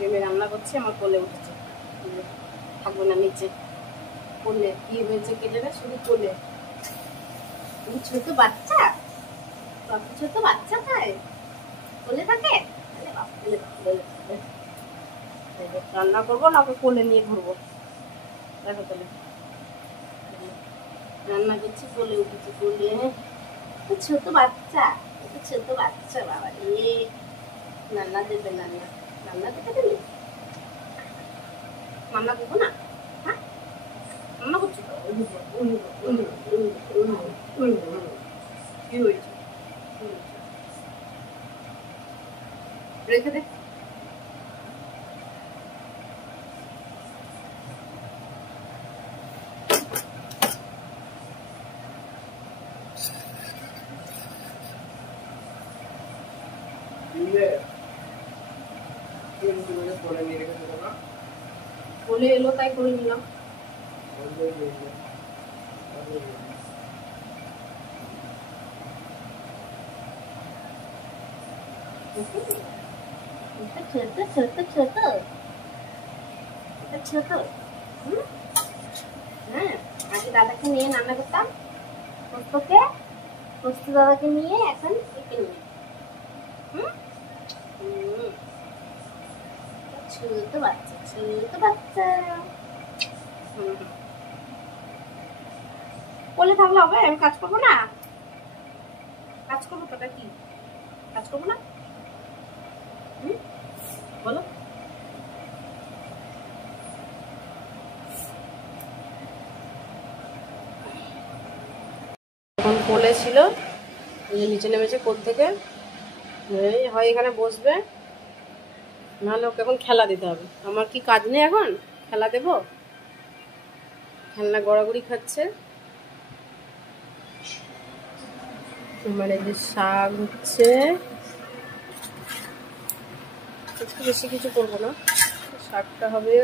Baby রান্না করছে, আমার কোলে উঠছে, থাকবে না নিচে, কোলে কি হয়েছে কে জানে, শুধু কোলে। তুমি ছোট বাচ্চা, ছোট বাচ্চা খায়, কোলে থাকে। রান্না করবো না, ওকে কোলে নিয়ে ঘুরবো। দেখো তাহলে রান্না করছি, কোলে উঠেছি, কোলে। ছোট বাচ্চা, ছোট বাচ্চা, বাবা রে। রান্না দেবে, রান্না রান্না করতে দেবে, রান্না করবো না, হ্যাঁ রান্না করছি তো। কি হয়েছে, রেখে দে। বলে এলো তাই করে নিলাম। ছোট ছোট ছোট ছোট, হ্যাঁ আগে দাদাকে নিয়ে রান্না করতাম, পোস্ত দাদাকে নিয়ে, এখন একে নিয়ে। ছোট বাচ্চা, ছোট বাচ্চা। কোলে থাকলে হবে, আমি কাজ করবো না, কাজ করবো তো, কি কাজ করবো না, বলো। এখন কোলে ছিল, নিচে নেমেছে কোল থেকে, হয় এখানে বসবে, নাহলে ওকে এখন খেলা দিতে হবে। আমার কি কাজ নেই এখন, খেলা দেব, খেলনা গড়াগড়ি খাচ্ছে। মানে যে শাক হচ্ছে, একটু বেশি কিছু করবো না, শাকটা হবে,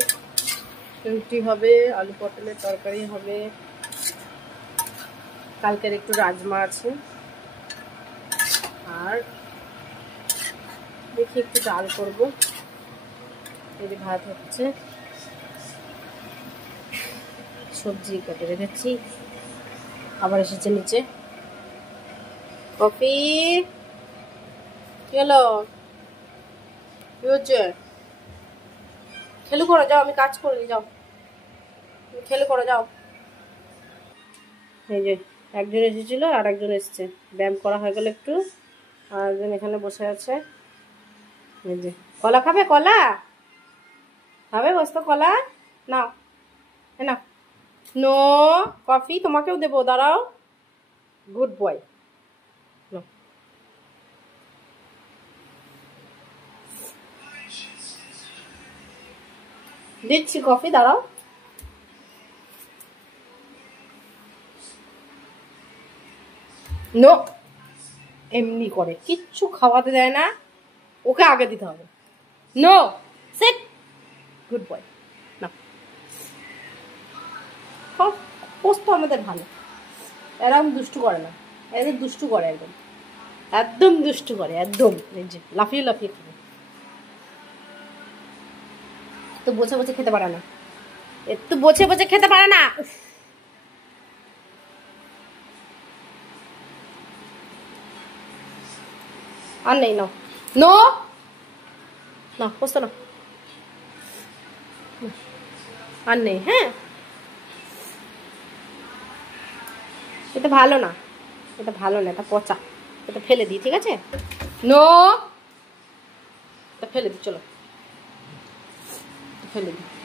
রুটি হবে, আলু পটলের তরকারি হবে, কালকের একটু রাজমা আছে, আর দেখি একটু ডাল করবো। এই যে ভাত হচ্ছে, সবজি কেটে রেখেছি, আবার এসেছে নিচে। কফি কি হলো, কি হচ্ছে, খেলু করো, যাও, আমি কাজ করি, যাও খেলু করো, যাও। এই যে একজন এসেছিল, আর একজন এসছে, ব্যায়াম করা হয়ে গেল একটু, আর একজন এখানে বসে আছে। এই যে কলা খাবে, কলা খাবে, বসতো কলা নাও, না নো কফি, তোমাকেও দেবো, দাঁড়াও, গুড বয়। দিচ্ছি কফি, দাঁড়াও। নো, এমনি করে, কিচ্ছু খাওয়াতে দেয় না, ওকে আগে দিতে হবে। No, sit, good boy. না, পোস্ত আমাদের ভালো, এরকম দুষ্টু করে না, এদের দুষ্টু করে একদম, একদম দুষ্টু করে, একদম এই যে লাফিয়ে লাফিয়ে খাবে, তো বসে বসে খেতে পারে না, একটু বসে বসে খেতে পারে না। আর নেই, নাও, নো না, পোস্ত না, আর নেই, হ্যাঁ এটা ভালো না, এটা ভালো না, এটা পচা, এটা ফেলে দিই, ঠিক আছে, নো, এটা ফেলে দিই, চলো ফেলে দিই।